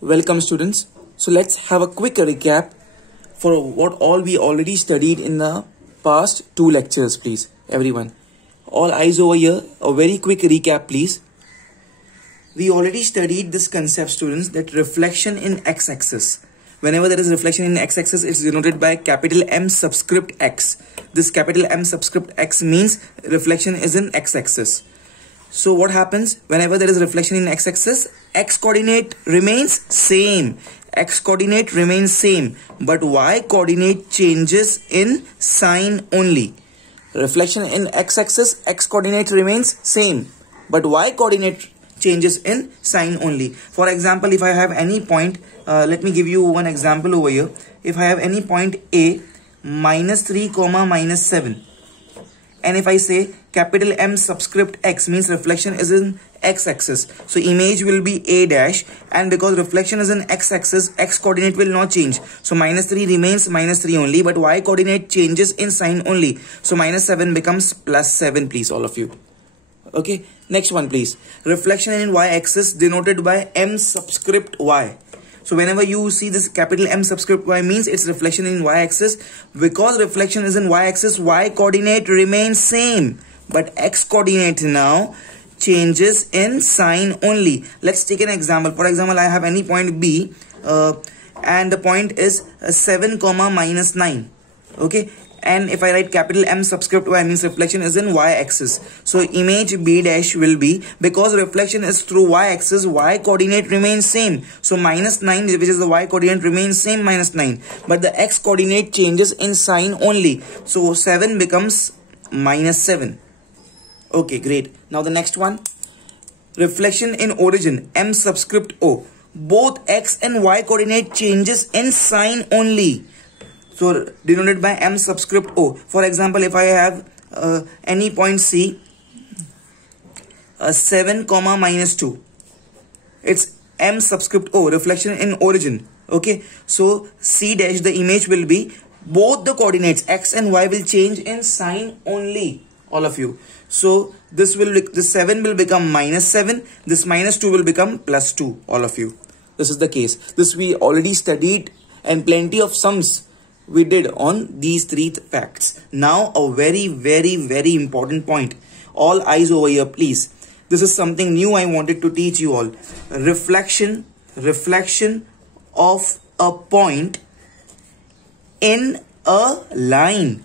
Welcome students. So let's have a quick recap for what all we already studied in the past two lectures, please. Everyone, all eyes over here. A very quick recap, please. We already studied this concept, students, that reflection in x-axis. Whenever there is reflection in x-axis, it's denoted by capital M subscript x. This capital M subscript x means reflection is in x-axis. So what happens whenever there is reflection in x-axis? X coordinate remains same. X coordinate remains same, but y coordinate changes in sign only. Reflection in x-axis, x coordinate remains same, but y coordinate changes in sign only. For example, if I have any point, let me give you one example over here. If I have any point A, -3, -7, and if I say capital M subscript x means reflection is in x-axis, so image will be A dash, and because reflection is in x-axis, x coordinate will not change, so -3 remains -3 only, but y coordinate changes in sign only, so -7 becomes +7, please, all of you. Okay, next one, please. Reflection in y-axis denoted by M subscript y. So whenever you see this capital M subscript y means it's reflection in y-axis. Because reflection is in y-axis, y coordinate remains same, but x coordinate now changes in sign only. Let's take an example. For example, I have any point B and the point is 7, -9. Okay, and if I write capital M subscript y means reflection is in y-axis. So image B dash will be, because reflection is through y-axis, y coordinate remains same. So -9, which is the y coordinate, remains same, -9. But the x coordinate changes in sign only. So 7 becomes -7. Okay, great. Now the next one. Reflection in origin, M subscript O. Both x and y coordinate changes in sign only. So denoted by M subscript O. For example, if I have any point C, 7, -2, it's M subscript O, reflection in origin. Okay, so C dash, the image will be, both the coordinates x and y will change in sign only, all of you. So this 7 will become -7, this -2 will become +2, all of you. This is the case. This we already studied, and plenty of sums we did on these three facts. Now a very important point. All eyes over here, please. This is something new I wanted to teach you all. Reflection of a point in a line.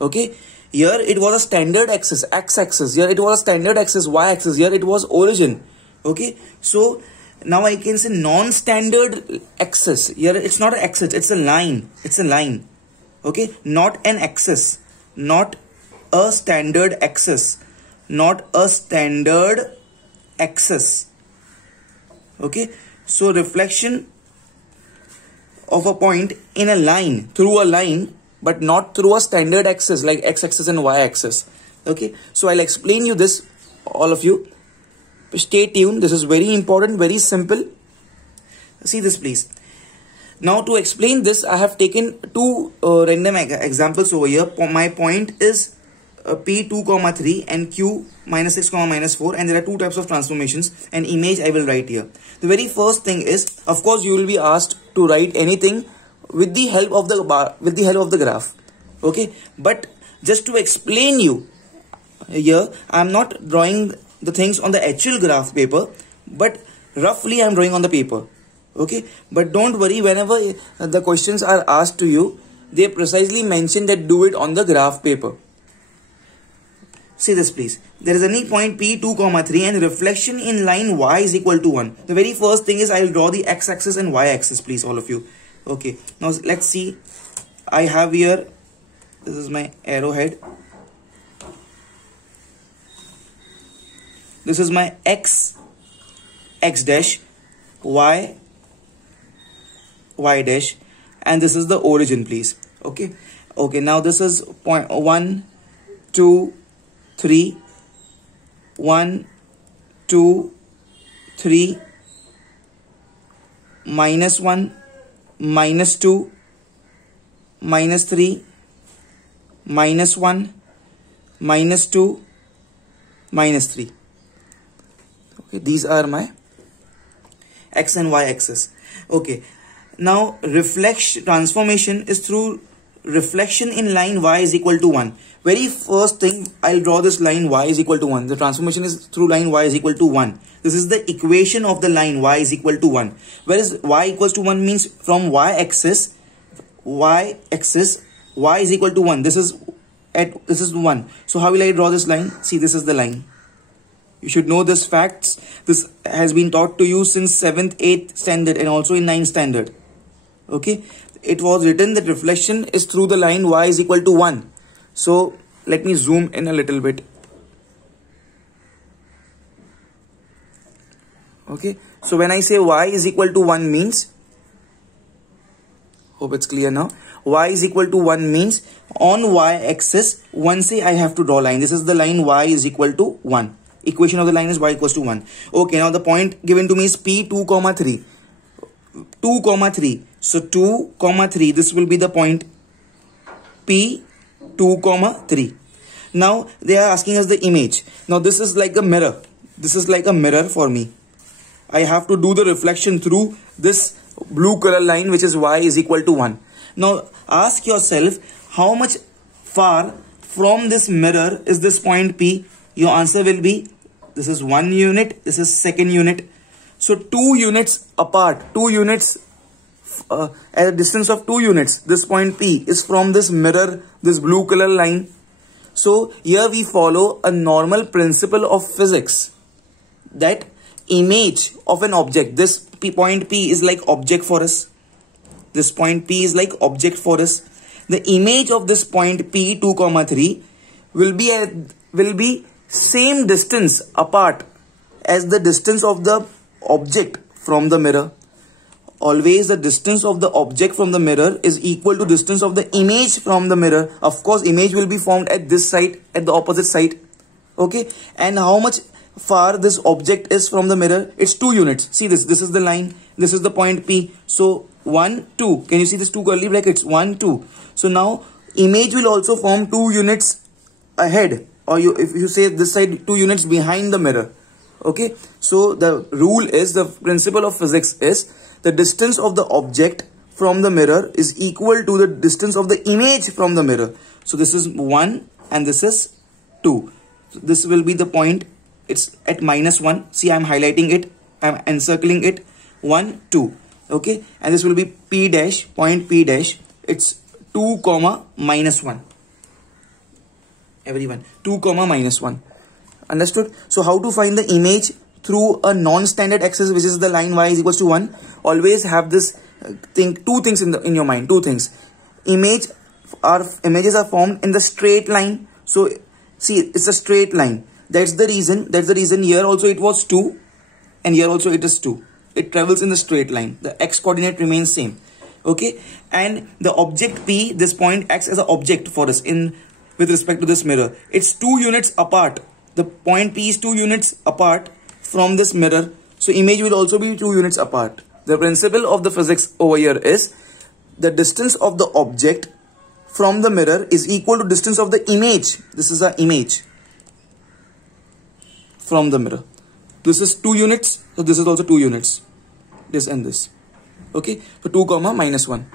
Okay, here it was a standard axis, x-axis. Here it was a standard axis, y-axis. Here it was origin. Okay, so now I can say non-standard axis. Here it's not an axis, it's a line. It's a line. Okay, not an axis, not a standard axis, not a standard axis. Okay, so reflection of a point in a line, through a line, but not through a standard axis like x-axis and y-axis. Okay, so I'll explain you this, all of you. Stay tuned. This is very important, very simple. See this, please. Now to explain this, I have taken two random examples over here. My point is P 2, 3 and Q -6, -4, and there are two types of transformations, and image I will write here. The very first thing is, of course, you will be asked to write anything with the help of the bar, with the help of the graph. Okay, but just to explain you here, I am not drawing the things on the actual graph paper, but roughly I am drawing on the paper. Okay, but don't worry, whenever the questions are asked to you, they precisely mention that do it on the graph paper. See this, please. There is any point P 2, 3 and reflection in line y is equal to 1. The very first thing is I will draw the x-axis and y-axis, please, all of you. Okay, now let's see. I have here, this is my arrowhead. This is my x dash, y dash, and this is the origin, please. Okay, now this is point 1, 2, 3, 1, 2, 3, -1, -2, -3, -1, -2, -3. Okay, these are my x and y axis. Okay, now reflection transformation is through reflection in line y is equal to 1. Very first thing, I'll draw this line y is equal to 1. The transformation is through line y is equal to 1. This is the equation of the line y is equal to 1. Whereas y equals to 1 means from y axis y is equal to 1. This is 1. So how will I draw this line? See, this is the line. You should know this facts. This has been taught to you since 7th, 8th standard and also in 9th standard. Okay, it was written that reflection is through the line y is equal to 1. So let me zoom in a little bit. Okay, so when I say y is equal to 1 means, hope it's clear now, y is equal to 1 means on y axis, one say I have to draw line. This is the line y is equal to 1. Equation of the line is y equals to 1. Okay, now the point given to me is p 2, 3. 2, 3. So 2, 3. This will be the point p 2, 3. Now they are asking us the image. Now this is like a mirror. This is like a mirror for me. I have to do the reflection through this blue color line, which is y is equal to 1. Now ask yourself, how much far from this mirror is this point P? Your answer will be, this is 1 unit, this is second unit. So 2 units apart, 2 units at a distance of 2 units, this point P is from this mirror, this blue color line. So here we follow a normal principle of physics, that image of an object, this point P is like object for us. This point P is like object for us. The image of this point P 2, 3 will be same distance apart as the distance of the object from the mirror. Always the distance of the object from the mirror is equal to distance of the image from the mirror. Of course, image will be formed at this side, at the opposite side. Okay, and how much far this object is from the mirror? It's 2 units. See this is the line, this is the point P. So 1, 2. Can you see this 2 curly brackets? 1, 2. So now image will also form 2 units ahead, or if you say this side, 2 units behind the mirror. Okay, so the rule is, the principle of physics is, the distance of the object from the mirror is equal to the distance of the image from the mirror. So this is 1 and this is 2. So this will be the point. It's at -1. See, I'm highlighting it, I'm encircling it. 1, 2. Okay, and this will be P dash, point P dash. It's 2, -1. Everyone, 2, -1. Understood? So how to find the image through a non-standard axis, which is the line y is equals to 1? Always have this thing, 2 things in your mind. 2 things. Images are formed in the straight line. So see, it's a straight line. That's the reason here also it was 2 and here also it is 2. It travels in the straight line. The x coordinate remains same. Okay, and the object P, this point acts as an object for us with respect to this mirror. It's 2 units apart. The point P is 2 units apart from this mirror. So image will also be 2 units apart. The principle of the physics over here is, the distance of the object from the mirror is equal to distance of the image. This is the image from the mirror. This is 2 units. So this is also 2 units. This and this. Okay. So 2, -1.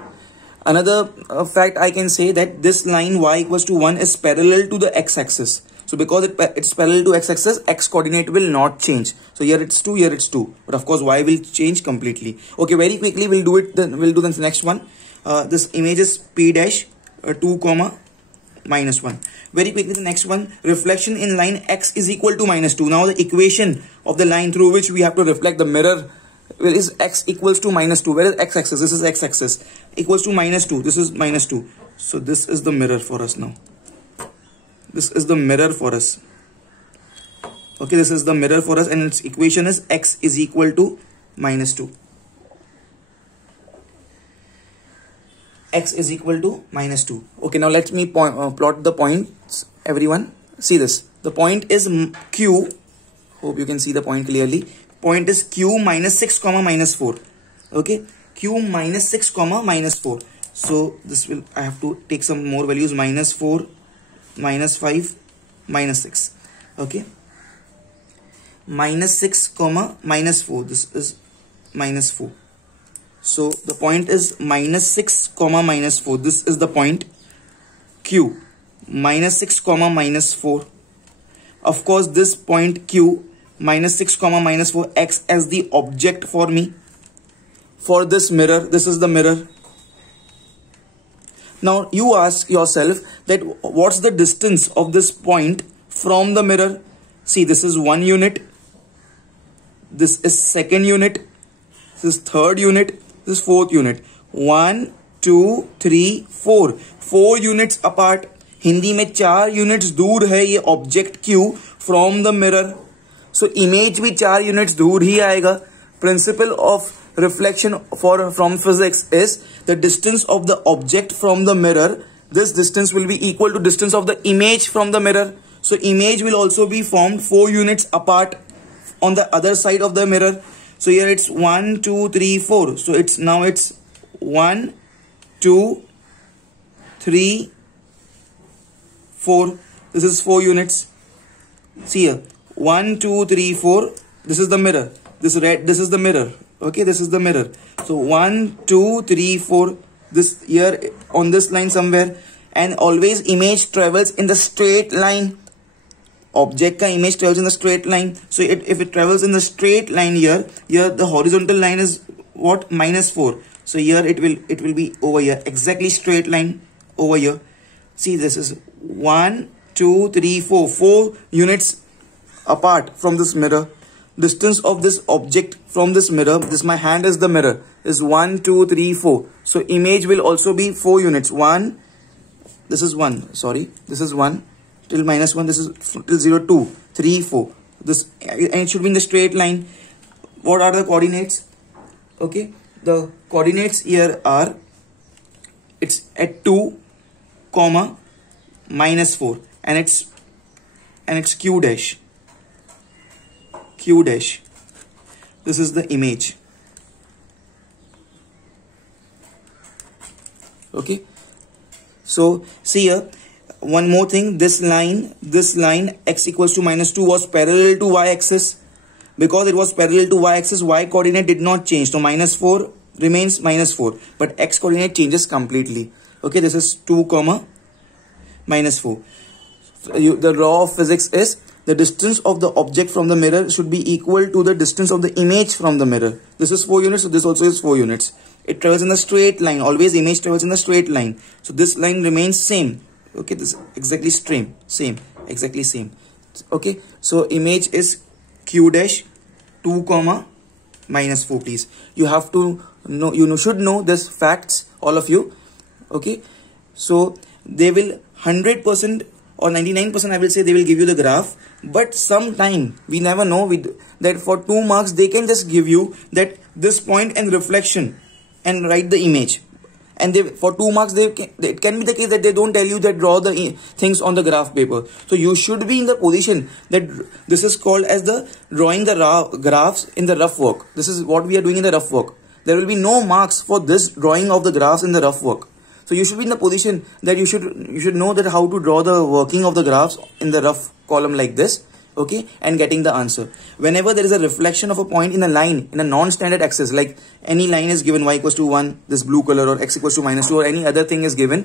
Another fact I can say, that this line y equals to 1 is parallel to the x-axis. So because it's parallel to x-axis, x coordinate will not change. So here it's 2, here it's 2. But of course y will change completely. Okay, very quickly we'll do the next one. This image is P dash 2, -1. Very quickly, the next one, reflection in line x is equal to -2. Now the equation of the line through which we have to reflect the mirror is x equals to -2. Where is x-axis? This is x-axis. Equals to -2. This is -2. So this is the mirror for us now. This is the mirror for us. Okay, this is the mirror for us, and its equation is x is equal to -2. X is equal to -2. Okay, now let me plot the points. Everyone, see this. The point is Q. Hope you can see the point clearly. Point is Q -6, -4. Okay, Q -6, -4. So this will, I have to take some more values. -4, -5, -6. Okay, -6, -4. This is minus 4. So the point is minus 6 comma minus 4. This is the point Q. Minus 6 comma minus 4. Of course this point Q minus 6 comma minus 4 acts as the object for me. For this mirror, this is the mirror. Now you ask yourself that what's the distance of this point from the mirror? See, this is 1 unit. This is 2nd unit. This is 3rd unit. This is 4th unit. 1, 2, 3, 4. 4 units apart. Hindi में 4 units दूर है ये object Q from the mirror. So image भी 4 units दूर ही आएगा. Principle of reflection from physics is the distance of the object from the mirror. This distance will be equal to distance of the image from the mirror. So image will also be formed 4 units apart on the other side of the mirror. So here it's 1, 2, 3, 4. So it's 1, 2, 3, 4. This is 4 units. See here, 1, 2, 3, 4. This is the mirror. This is the mirror. Okay, this is the mirror. So 1, 2, 3, 4. This here on this line somewhere. And always image travels in the straight line. Object ka image travels in the straight line. So if it travels in the straight line here the horizontal line is what? Minus 4. So here it will be over here, exactly straight line over here. See, this is 1, 2, 3, 4. 4 units apart from this mirror. Distance of this object from this mirror, this my hand is the mirror, is 1, 2, 3, 4. So image will also be 4 units. 1, this is 1, sorry, this is 1 till minus 1, this is till 0, 2, 3, 4. This, and it should be in the straight line. What are the coordinates? Okay, the coordinates here are, it's at 2 comma minus 4 and it's Q dash. This is the image. Okay, so see here, one more thing, this line x equals to minus 2 was parallel to y-axis. Because it was parallel to y-axis, y coordinate did not change. So minus 4 remains minus 4, but x coordinate changes completely. Okay, this is 2 comma minus 4. So the law of physics is the distance of the object from the mirror should be equal to the distance of the image from the mirror. This is 4 units, so this also is 4 units. It travels in the straight line. Always image travels in the straight line. So this line remains same. Okay, this is exactly same, exactly same. Okay, so image is Q dash 2 comma minus 4. Please, you have to know, you should know this facts, all of you. Okay, so they will 100% or 99% I will say they will give you the graph, but sometime we never know that for 2 marks they can just give you that this point and reflection and write the image. And for 2 marks, it can be the case that they don't tell you that draw the things on the graph paper. So you should be in the position that this is called as the drawing the graphs in the rough work. This is what we are doing in the rough work. There will be no marks for this drawing of the graphs in the rough work. So you should be in the position that you should know that how to draw the working of the graphs in the rough column like this. Okay, and getting the answer. Whenever there is a reflection of a point in a line in a non-standard axis, like any line is given y equals to 1, this blue color, or x equals to minus 2, or any other thing is given,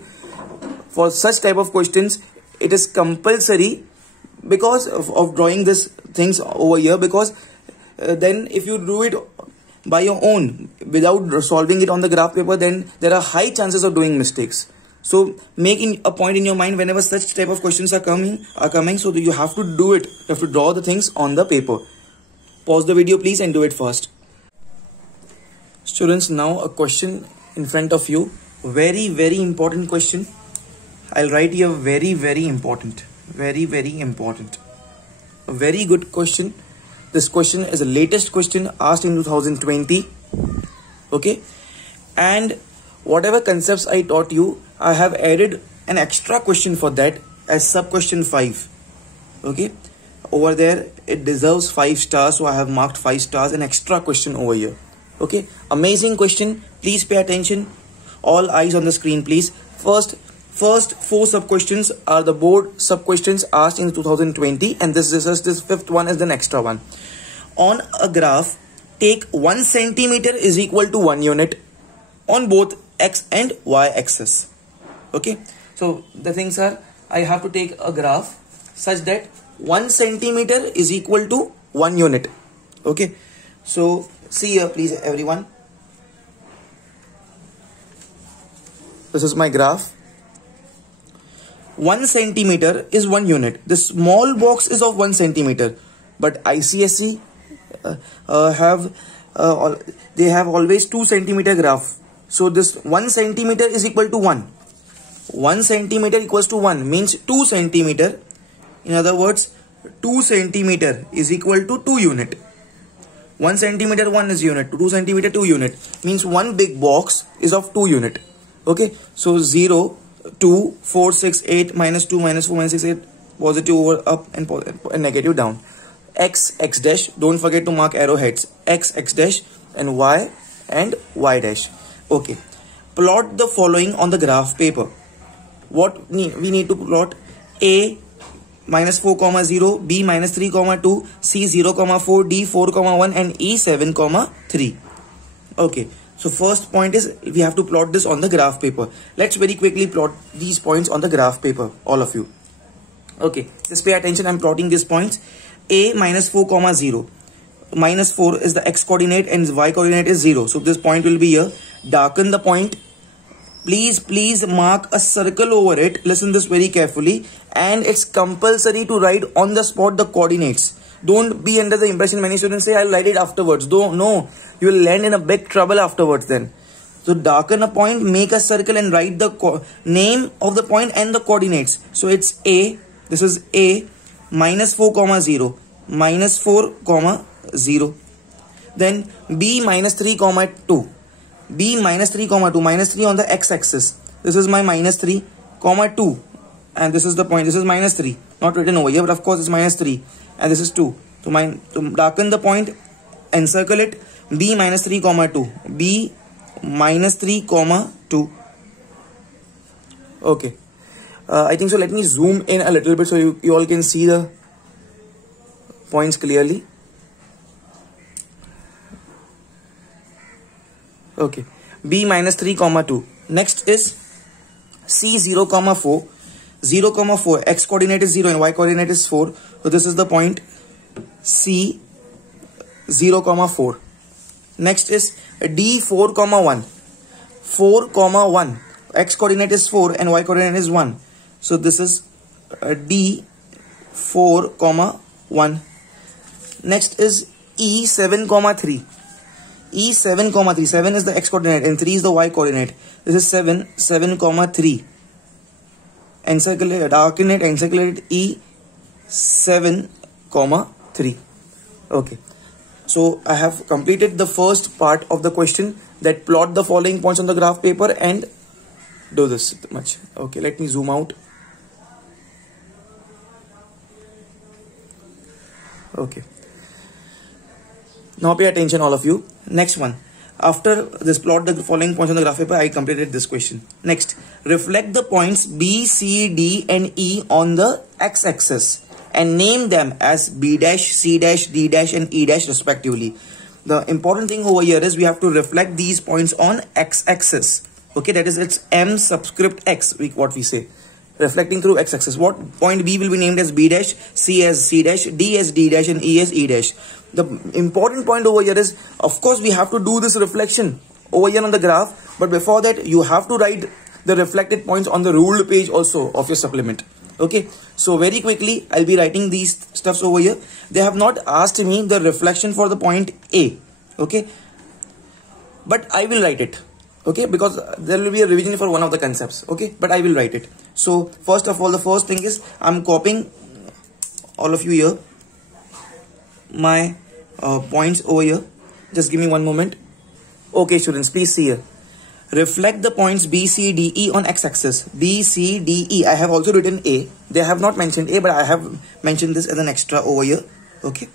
for such type of questions it is compulsory because of drawing this things over here, because then if you do it by your own without solving it on the graph paper, then there are high chances of doing mistakes. So making a point in your mind whenever such type of questions are coming, so you have to do it. You have to draw the things on the paper. Pause the video please and do it fast. Students, now a question in front of you. Very, very important question. I'll write here very, very important. Very, very important. A very good question. This question is the latest question asked in 2020. Okay. And whatever concepts I taught you, I have added an extra question for that as sub question 5. Okay, over there it deserves 5 stars, so I have marked 5 stars, an extra question over here. Okay, amazing question. Please pay attention. All eyes on the screen please. First 4 sub questions are the board sub questions asked in 2020, and this 5th one is an extra one. On a graph take 1 centimeter is equal to 1 unit on both x and y axis. Okay, so the things are, I have to take a graph such that 1 centimeter is equal to 1 unit. Okay, so see here please everyone, this is my graph. 1 centimeter is 1 unit. The small box is of 1 centimeter, but ICSE they have always 2 centimeter graph. So this 1 centimeter is equal to 1. 1 centimeter equals to 1 means 2 centimeter. In other words, 2 centimeter is equal to 2 unit. 1 centimeter 1 is unit, 2 centimeter 2 unit, means one big box is of 2 unit. Okay, so 0, 2, 4, 6, 8, minus 2, minus 4, minus 6, 8, positive over up and negative down. X, x dash, don't forget to mark arrowheads. X, x dash, and y dash. Okay, plot the following on the graph paper. What we need to plot? A minus 4 comma 0, B minus 3 comma 2, C 0 comma 4, D 4 comma 1, and E 7 comma 3. Okay, so first point is we have to plot this on the graph paper. Let's very quickly plot these points on the graph paper, all of you. Okay, just pay attention, I'm plotting these points. A minus 4 comma 0. Minus 4 is the x coordinate and y coordinate is 0. So this point will be here. Darken the point. Please mark a circle over it. Listen this very carefully. And it's compulsory to write on the spot the coordinates. Don't be under the impression many students say I'll write it afterwards. No, you will land in a big trouble afterwards then. So darken a point, make a circle and write the name of the point and the coordinates. So it's A, this is A, minus 4 comma 0, minus 4 comma 0. Then B minus 3 comma 2. B minus 3 comma 2, minus 3 on the x-axis. This is my minus 3 comma 2. And this is the point, this is minus 3. Not written over here, but of course it's minus 3. And this is 2. So to darken the point, encircle it. B minus 3 comma 2. B minus 3 comma 2. Okay. I think so. Let me zoom in a little bit so you all can see the points clearly. Okay, B minus 3 comma 2. Next is C 0 comma 4. 0 comma 4, x coordinate is 0 and y coordinate is 4. So this is the point C 0 comma 4. Next is D 4 comma 1. 4 comma 1, x coordinate is 4 and y coordinate is 1. So this is D 4 comma 1. Next is E 7 comma 3. E 7 comma 3. 7 is the x coordinate and 3 is the y coordinate. This is 7 comma 3. Encircle it, darken it, encircle it, E 7 comma 3. Okay. So I have completed the first part of the question, that plot the following points on the graph paper and do this much. Okay, let me zoom out. Okay. Now pay attention all of you. Next one. After this plot the following points on the graph paper, I completed this question. Next, reflect the points B, C, D and E on the x-axis and name them as B dash, C dash, D dash and E dash respectively. The important thing over here is we have to reflect these points on x-axis. Okay, that is its M subscript X, what we say. Reflecting through x-axis. What point B will be named as B dash, C as C dash, D as D dash and E as E dash. The important point over here is, of course, we have to do this reflection over here on the graph. But before that, you have to write the reflected points on the ruled page also of your supplement. Okay, so very quickly, I'll be writing these stuffs over here. They have not asked me the reflection for the point A. Okay, but I will write it. Okay, because there will be a revision for one of the concepts. Okay, but I will write it. So first of all, the first thing is I'm copying all of you here my points over here. Just give me one moment. Okay, students, please see here. Reflect the points B, C, D, E on x-axis. B, C, D, E. I have also written A. They have not mentioned A, but I have mentioned this as an extra over here. Okay.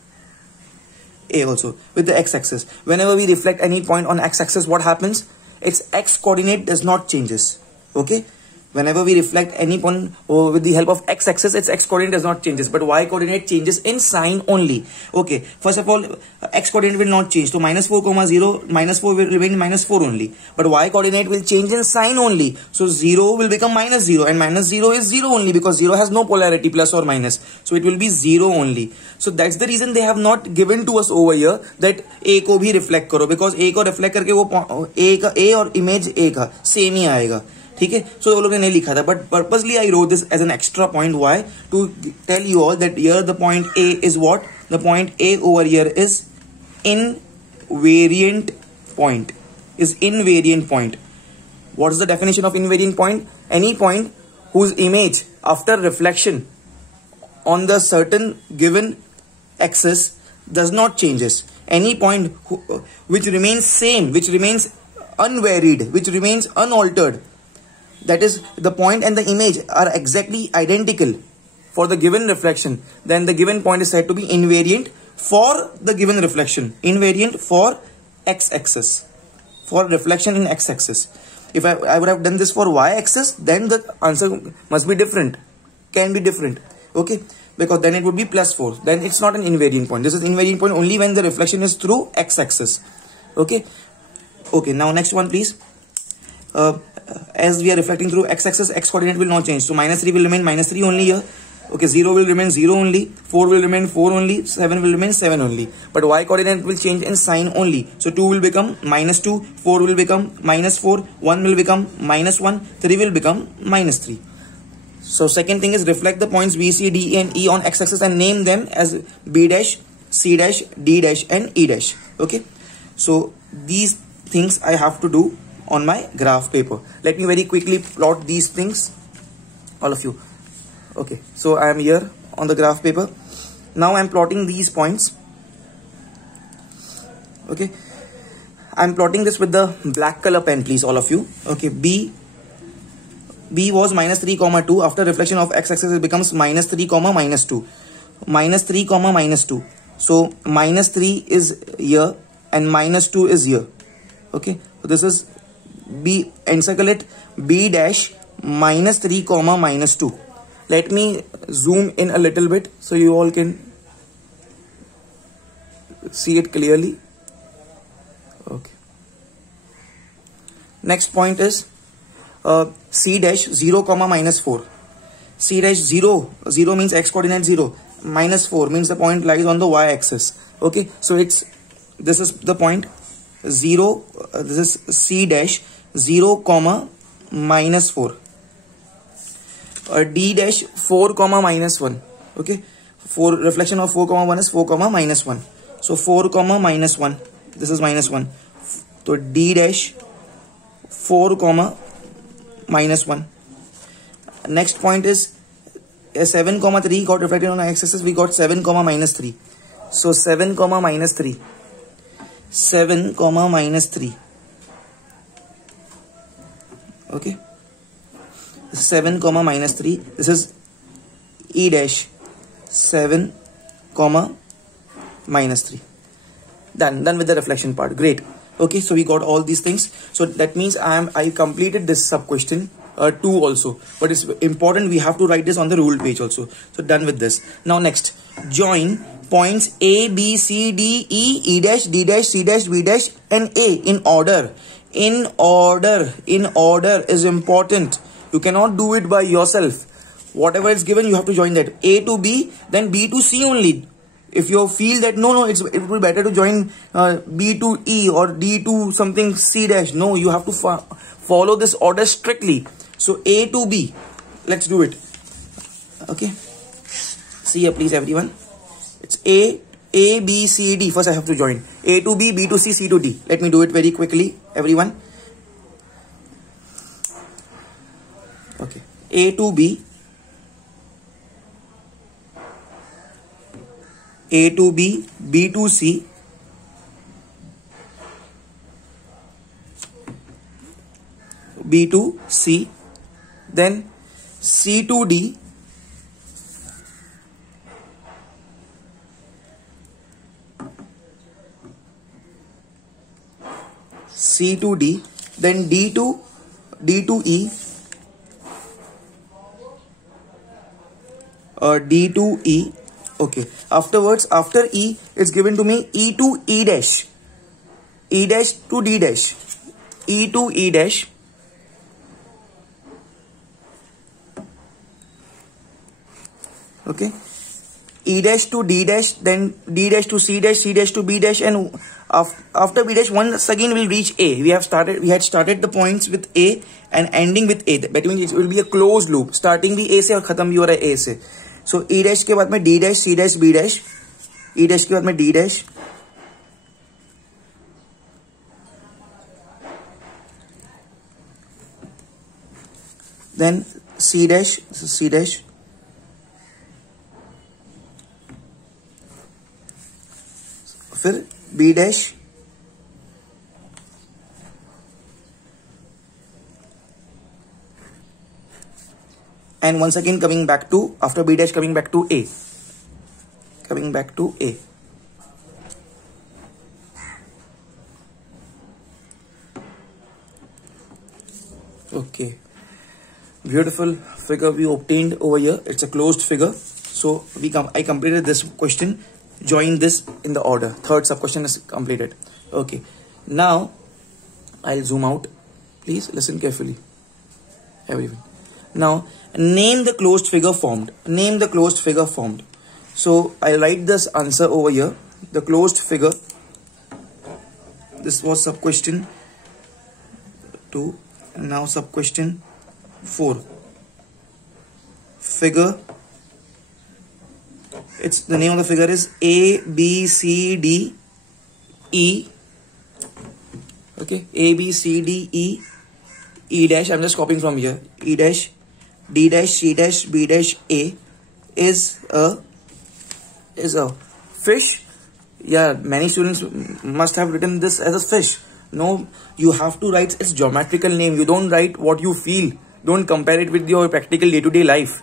A also with the x-axis. Whenever we reflect any point on x-axis, what happens? Its x coordinate does not changes. Okay. Whenever we reflect any point with the help of x-axis, its x-coordinate does not changes, but y-coordinate changes in sign only. Okay, first of all, x-coordinate will not change. So -4, 0, -4 will remain -4 only. But y-coordinate will change in sign only. So 0 will become -0, and -0 is 0 only, because 0 has no polarity, plus or minus. So it will be 0 only. So that's the reason they have not given to us over here that a को भी reflect करो, because a को reflect करके वो a और image a का same ही आएगा. ठीक है, सो वो लोग ने नहीं लिखा था, but purposely I wrote this as an extra point. Why? To tell you all that here the point A is what? The point A over here is invariant point. Is invariant point. What is the definition of invariant point? Any point whose image after reflection on the certain given axis does not changes. Any point which remains same, which remains unvaried, which remains unaltered. That is, the point and the image are exactly identical for the given reflection. Then the given point is said to be invariant for the given reflection. Invariant for x-axis. For reflection in x-axis. If I would have done this for y-axis, then the answer must be different. Can be different. Okay. Because then it would be +4. Then it's not an invariant point. This is invariant point only when the reflection is through x-axis. Okay. Okay. Now next one, please. As we are reflecting through x-axis, x-coordinate will not change. So -3 will remain -3 only here. Okay, 0 will remain 0 only. 4 will remain 4 only. 7 will remain 7 only. But y-coordinate will change in sign only. So 2 will become -2. 4 will become -4. 1 will become -1. 3 will become -3. So second thing is reflect the points B, C, D, and E on x-axis and name them as B dash, C dash, D dash, and E dash. Okay. So these things I have to do on my graph paper. Let me very quickly plot these things, all of you. Okay, so I am here on the graph paper. Now I am plotting these points. Okay, I am plotting this with the black color pen, please, all of you. Okay, B was -3, -2. After reflection of x-axis, it becomes -3, -2. -3, -2. So -3 is here and -2 is here. Okay, so this is B, encircle it, B dash -3, -2. Let me zoom in a little bit so you all can see it clearly. Okay. Next point is C dash 0, -4. C dash 0 means x coordinate 0. -4 means the point lies on the y-axis. Okay, so this is the point 0. This is C dash 0, -4. D dash 4, -1. Okay, for reflection of 4, 1 is 4, -1. So 4, -1. This is -1. So D dash 4, -1. Next point is 7, 3 got reflected on x-axis. We got 7, -3. So 7, -3. 7, -3. Okay, 7, -3. This is E dash 7, -3. Done with the reflection part. Great. Okay, so we got all these things. So that means I completed this sub question 2 also, but it's important we have to write this on the ruled page also. So done with this. Now next, join points A, B, C, D, E, E dash, D dash, C dash, B dash, and A in order. In order is important. You cannot do it by yourself. Whatever is given, you have to join that. A to B, then B to C only. If you feel that no, it would be better to join B to E or D to something C dash. No, you have to follow this order strictly. So A to B, let's do it. Okay. See here, please, everyone. It's A, B, C, D. First I have to join. A to B, B to C, C to D. Let me do it very quickly, everyone. Okay. A to B, A to B, B to C, B to C, then C to D, C to D, then D to E, D to E. Okay. Afterwards, after E, it's given to me E to E dash. E dash to D dash. E to E dash. Okay. E dash to D dash, then D dash to C dash, C dash to B dash, and after B dash, once again we'll reach A. We had started the points with A and ending with A. That means it will be a closed loop. Starting भी A से और खत्म भी हो रहा है A से. So E dash के बाद में D dash, C dash, B dash. E dash के बाद में D dash. Then C dash, C dash. फिर B dash, and once again coming back to, after B dash coming back to A, Okay, beautiful figure we obtained over here. It's a closed figure. So I completed this question. Join this in the order. Third sub question is completed. Okay, now I'll zoom out. Please listen carefully, everyone. Now name the closed figure formed. Name the closed figure formed. So I'll write this answer over here. The closed figure. This was sub question 2, and now sub question 4. Figure. It's the name of the figure is A B C D E. Okay, A B C D E, E dash. I'm just copying from here. E dash, D dash, C dash, B dash, A is a fish. Yeah, many students must have written this as a fish. No, you have to write its geometrical name. You don't write what you feel. Don't compare it with your practical day-to-day life.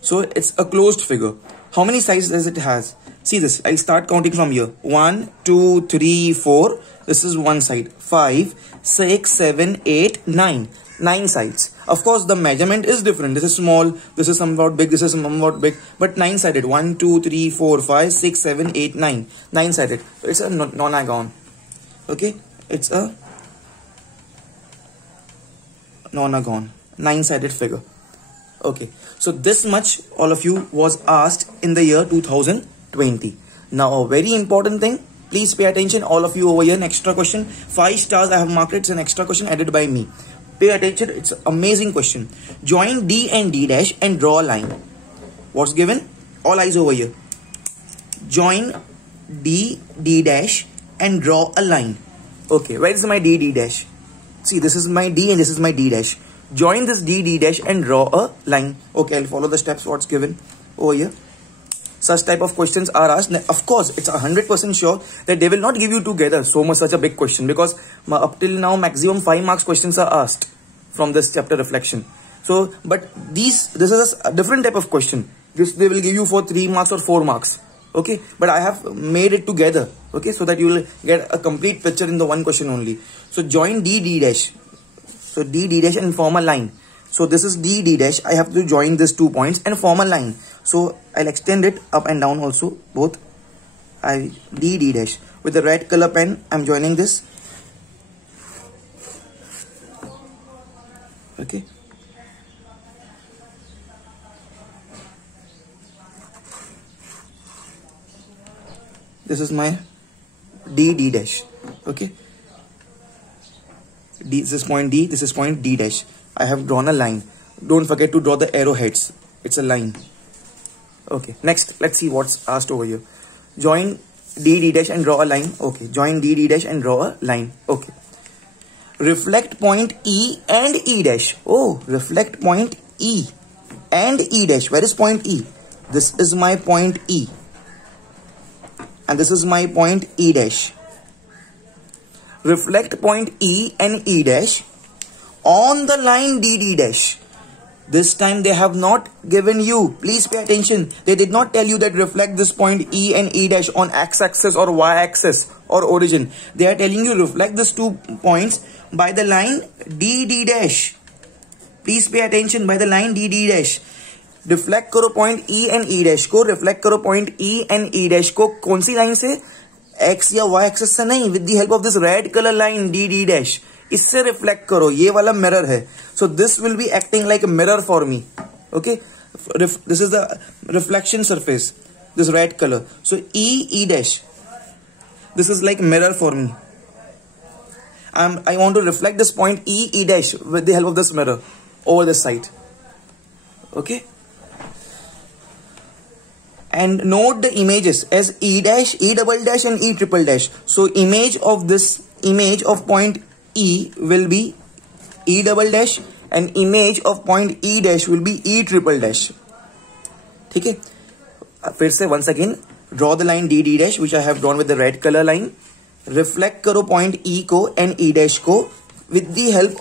So it's a closed figure. How many sides does it has? See this. I'll start counting from here. 1, 2, 3, 4. This is one side. 5, 6, 7, 8, 9. 9 sides. Of course, the measurement is different. This is small. This is somewhat big. This is somewhat big. But 9-sided. 1, 2, 3, 4, 5, 6, 7, 8, 9. 9-sided. It's a nonagon. Okay. It's a nonagon. 9-sided figure. Okay, so this much all of you was asked in the year 2020. Now a very important thing, please pay attention all of you over here. An extra question, 5 stars I have marked it. It's an extra question added by me. Pay attention, it's an amazing question. Join D and D dash and draw a line. What's given? All eyes over here. Join D, D dash and draw a line. Okay, where is my D, D dash? See, this is my D and this is my D dash. Join this D, D dash and draw a line. Okay, I'll follow the steps what's given over here. Such type of questions are asked. Of course, it's 100% sure that they will not give you together such a big question, because up till now maximum 5 marks questions are asked from this chapter reflection. So, but this is a different type of question. This they will give you for 3 marks or 4 marks. Okay, but I have made it together. Okay, so that you will get a complete picture in the one question only. So join D, D dash. So D, D dash and form a line. So this is D, D dash. I have to join these 2 points and form a line. So I'll extend it up and down also, both. D, D dash. With the red color pen, I'm joining this. Okay. This is my D, D dash. Okay. D, this is point D, this is point D dash. I have drawn a line. Don't forget to draw the arrowheads. It's a line. Okay, next, let's see what's asked over here. Join D, D dash and draw a line. Okay, join D, D dash and draw a line. Okay. Reflect point E and E dash. Oh, reflect point E and E dash. Where is point E? This is my point E. And this is my point E dash. Reflect point E and E dash on the line D, D dash. This time they have not given you. Please pay attention. They did not tell you that reflect this point E and E dash on x-axis or y-axis or origin. They are telling you reflect these 2 points by the line D, D dash. Please pay attention, by the line D, D dash. Reflect करो point E and E dash को, reflect करो point E and E dash को कौन सी line से, X या Y axis से नहीं, with the help of this red colour line D D dash, इससे रिफ्लेक्ट करो. ये वाला मिरर है. So this will be acting like a mirror for me. Okay, this is the reflection surface, this red color. So E dash, this is like mirror for me. I want to reflect this point E dash with the help of this mirror over this side. Okay, and note the images as E dash, E double dash and E triple dash. So image of this, image of point E will be E double dash and image of point E dash will be E triple dash. ठीक है, फिर से once again draw the line D D dash which I have drawn with the red color line. Reflect करो point E को and E dash को with the help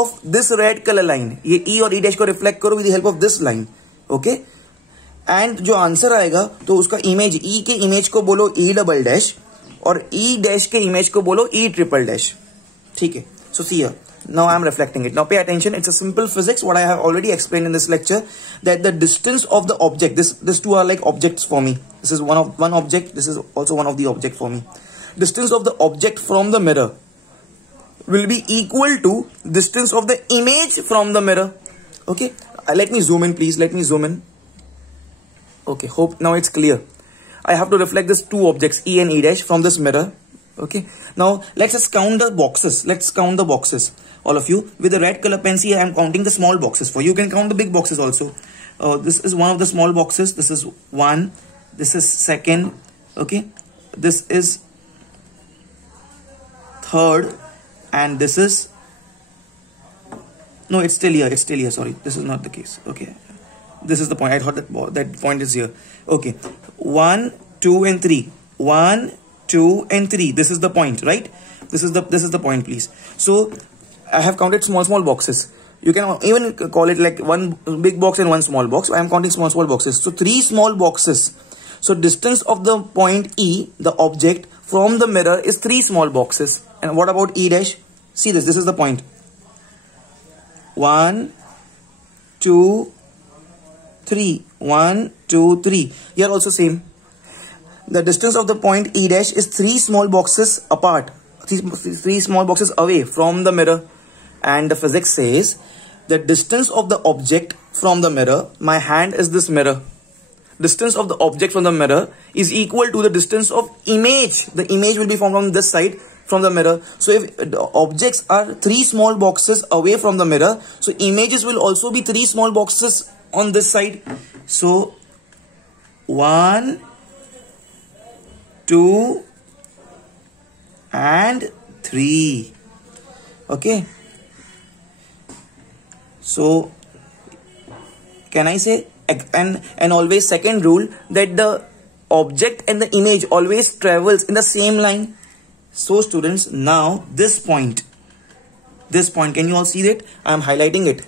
of this red color line. ये E और E dash को reflect करो with the help of this line. Okay, and जो answer आएगा तो उसका इमेज, E के इमेज को बोलो E double dash और E dash के इमेज को बोलो E triple dash. ठीक है, so see here. Now I am reflecting it. Now pay attention. It's a simple physics. What I have already explained in this lecture, that the distance of the object. These two are like objects for me. This is one object. This is also one of the object for me. Distance of the object from the mirror will be equal to distance of the image from the mirror. Okay. Let me zoom in, please. Let me zoom in. Okay. Hope now it's clear. I have to reflect these two objects E and E dash from this mirror. Okay. Now let's just count the boxes. Let's count the boxes. All of you with the red color pen, see I am counting the small boxes for you. You can count the big boxes also. This is one of the small boxes. This is one. This is second. Okay. This is third. And this is, no, it's still here. It's still here. Sorry. This is not the case. Okay. This is the point. I thought that point is here. Okay. 1, 2 and 3. 1, 2 and 3. This is the point, right? This is the point, please. So I have counted small boxes. You can even call it like one big box and one small box. I am counting small boxes. So 3 small boxes. So distance of the point E, the object, from the mirror is 3 small boxes. And what about E dash? See this. This is the point. 1, 2, 3. 1, 2, 3. Here also same. The distance of the point E dash is 3 small boxes apart. 3 small boxes away from the mirror. And the physics says the distance of the object from the mirror, my hand is this mirror. Distance of the object from the mirror is equal to the distance of image. The image will be formed from this side from the mirror. So if the objects are 3 small boxes away from the mirror, so images will also be 3 small boxes on this side. So 1, 2 and 3. Okay. So can I say, and always second rule, that the object and the image always travels in the same line. So students, now this point, can you all see that? I am highlighting it.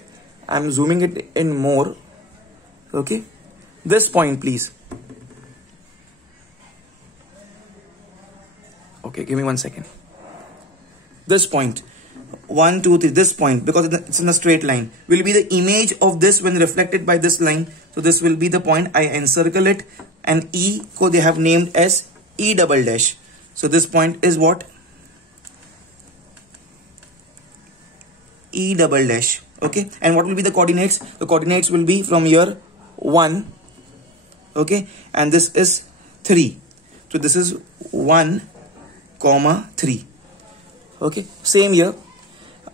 I am zooming it in more. Okay. This point, please. Okay, give me 1 second. This point. 1, 2, 3, this point, because it's in a straight line, will be the image of this when reflected by this line. So this will be the point. I encircle it, and E ko they have named as E double dash. So this point is what? E double dash. Okay. And what will be the coordinates? The coordinates will be from here 1. Okay. And this is 3. So this is 1, 3. Okay. Same here.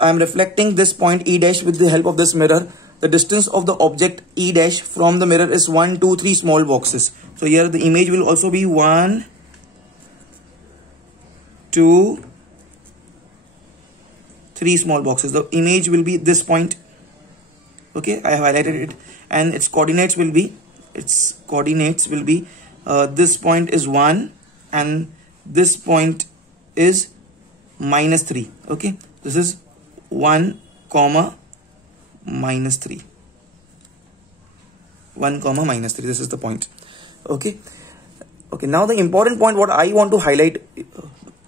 I am reflecting this point E dash with the help of this mirror. The distance of the object E dash from the mirror is 1, 2, 3 small boxes. So here the image will also be 1, 2, 3 small boxes. The image will be this point. Okay, I have highlighted it, and its coordinates will be, this point is 1 and this point is -3. Okay, this is 1, -3. 1, -3. This is the point. Okay. Okay. Now the important point, what I want to highlight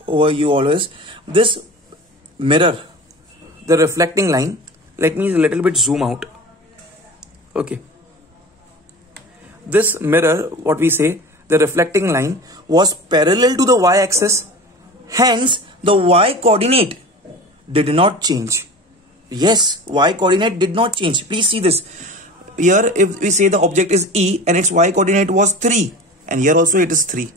over you all is this mirror, the reflecting line. Let me a little bit zoom out. Okay. this mirror, what we say, the reflecting line was parallel to the y-axis. Hence, the y-coordinate did not change. Yes, y-coordinate did not change. Please see this. Here, if we say the object is E and its y-coordinate was 3, and here also it is 3.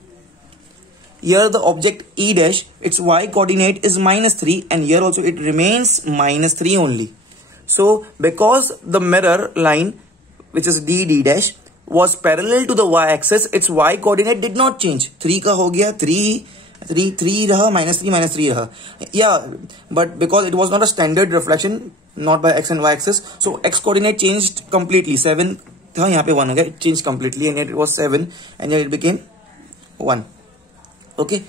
Here the object E dash, its y-coordinate is -3, and here also it remains -3 only. So, because the mirror line, which is D dash, was parallel to the y-axis, its y-coordinate did not change. 3 का हो गया 3 रहा, -3 रहा. Yeah, but because it was not a standard reflection, not by x and y axis, so x coordinate changed completely. 7 था, यहाँ पे 1 हो गया, it changed completely, and yet it was 7, and yet it became 1. Okay,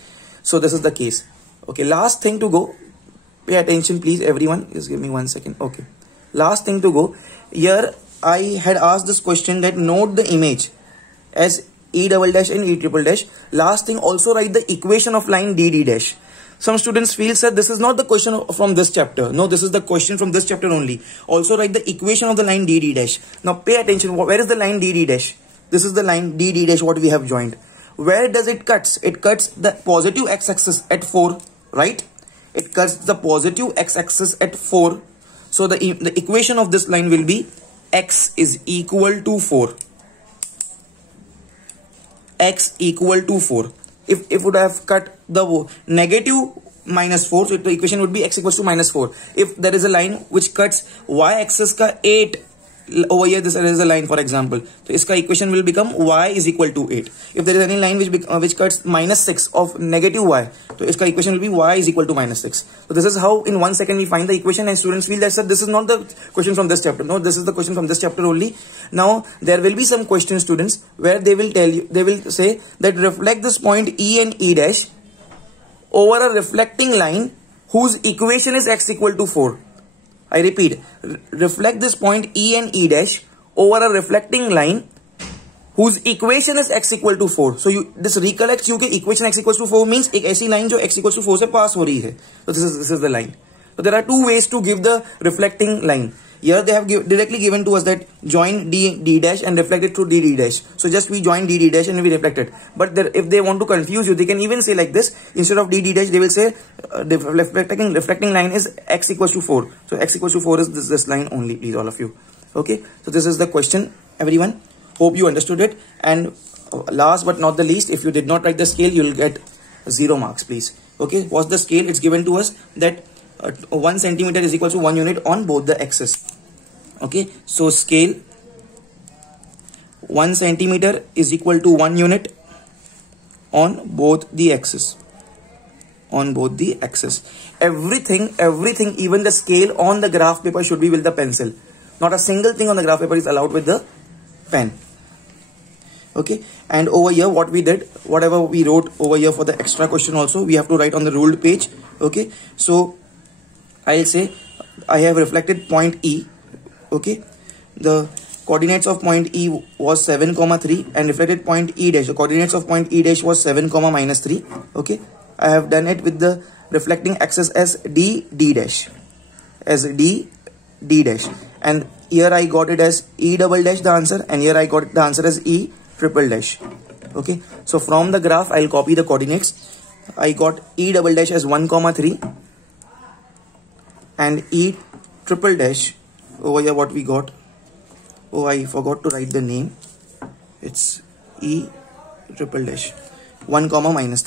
so this is the case. Okay, last thing to go. Pay attention, please, everyone. Just give me 1 second. Okay, last thing to go. Here I had asked this question that note the image as E double dash and E triple dash. Last thing, also write the equation of line D dash. Some students feel that this is not the question from this chapter. No, this is the question from this chapter only. Also write the equation of the line D dash. Now pay attention. Where is the line D dash? This is the line D dash what we have joined. Where does it cuts? It cuts the positive x-axis at 4, right? It cuts the positive x-axis at 4. So the equation of this line will be x is equal to 4. X equal to 4. If it would have cut the negative -4, so the equation would be x equals to -4. If there is a line which cuts y-axis ka 8, over here this is a line, for example, so iska equation will become y is equal to 8. If there is any line which cuts -6 of negative y, so iska equation will be y is equal to -6. So this is how in 1 second we find the equation, and students feel that, sir, this is not the question from this chapter. No, this is the question from this chapter only. Now there will be some questions, students, where they will tell you, they will say that reflect this point E and E dash over a reflecting line whose equation is x equal to 4. I repeat, reflect this point E and E dash over a reflecting line whose equation is x equal to 4. So this recollects you कि equation x equals to 4 means एक ऐसी line जो x equals to 4 से pass हो रही है. So this is the line. So there are two ways to give the reflecting line. Here they have directly given to us that join D dash and reflect it through D dash. So just we join D dash and we reflect it. But if they want to confuse you, they can even say like this. Instead of D dash, they will say the reflecting line is x equals to 4. So x equals to 4 is this line only, please, all of you. Okay. So this is the question, everyone. Hope you understood it. And last but not the least, if you did not write the scale, you will get 0 marks, please. Okay. What's the scale? It's given to us that 1 centimeter is equal to 1 unit on both the axes. Okay, so scale 1 centimeter is equal to 1 unit on both the axes. On both the axes. Everything, even the scale on the graph paper should be with the pencil. Not a single thing on the graph paper is allowed with the pen. Okay, and over here what we did, whatever we wrote over here for the extra question also, we have to write on the ruled page. Okay, so I'll say I have reflected point E. Okay, the coordinates of point E was 7, 3 and reflected point E dash. The coordinates of point E dash was 7, -3. Okay, I have done it with the reflecting axis as D dash, and here I got it as E double dash the answer, and here I got the answer as E triple dash. Okay, so from the graph I'll copy the coordinates. I got E double dash as 1, 3 and E triple dash. Over here what we got, oh, I forgot to write the name. It's E triple dash 1, -3.